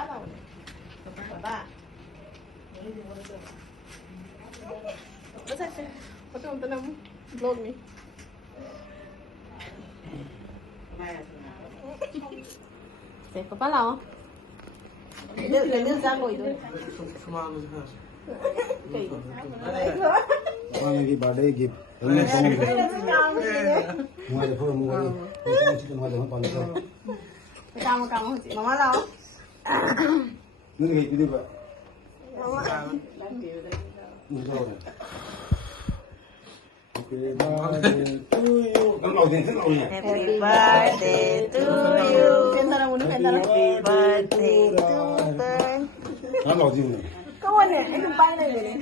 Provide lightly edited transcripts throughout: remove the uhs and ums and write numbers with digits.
Papalaw. Baba. Basta siya. Patunta ng vlog ni. Sige, papalaw. Ganyan sa ako ito. Okay. Orang lagi badai gip. Ini kamu. Muat apa muat? Ini kita muat apa panas. Kamu sih, mama lao. Ini kayak gini pak. Mama. Ini tahu kan? Oke, kan mau dia, kan mau dia. Happy birthday to you. Kentara muna, kentara. Happy birthday to Ben. Kan mau dia. Kawan ni, itu paling ni.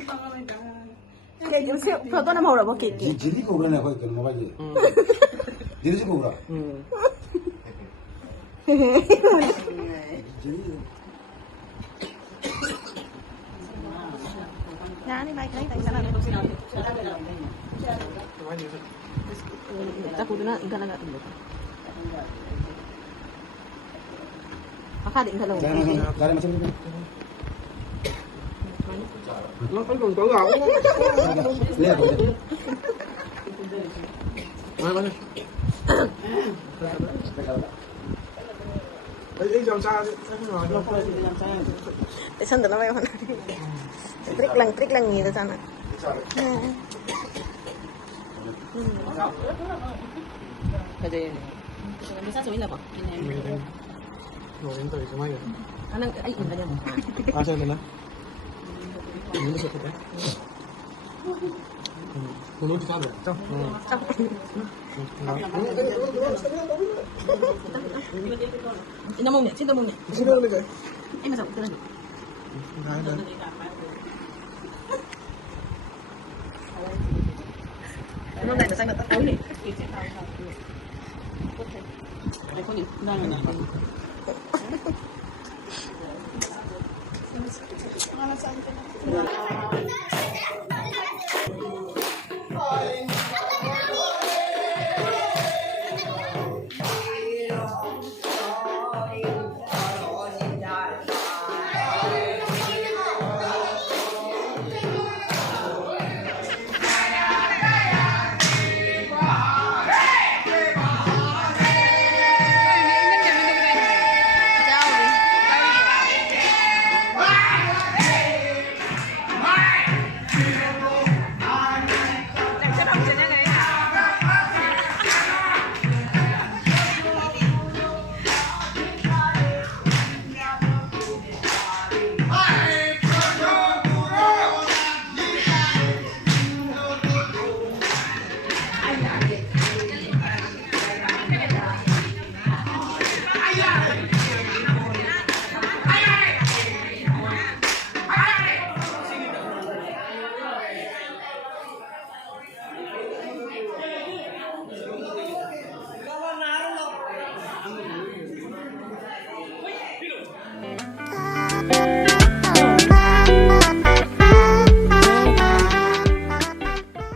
Kayak gitu, foto nama orang pakai. Jadi kau berani apa ikan mau aja? Jadi sih kau berani. Jadi. Nah, ni baik lagi sana. Takut na ikan agak tembok. Maka di kalau. Dari macam ni. Nó phải còn tối gạo. Lihat. Mana? Lấy dòng xa đi. Di sana na may mana. Trik lang gitu sana. Kasi bisa sumin apa? Ngồi đến từ mấy giờ? Anong ay ina niya mo. Asa na na? Hindi sa kita. Puno ka ba? Ito. Ina mo niya, sino mo niya? Sino ulit eh? Ay masama ka na. Dahil na. Ano na nasang natataw ni? Ay ko ni, nang na. Ano sa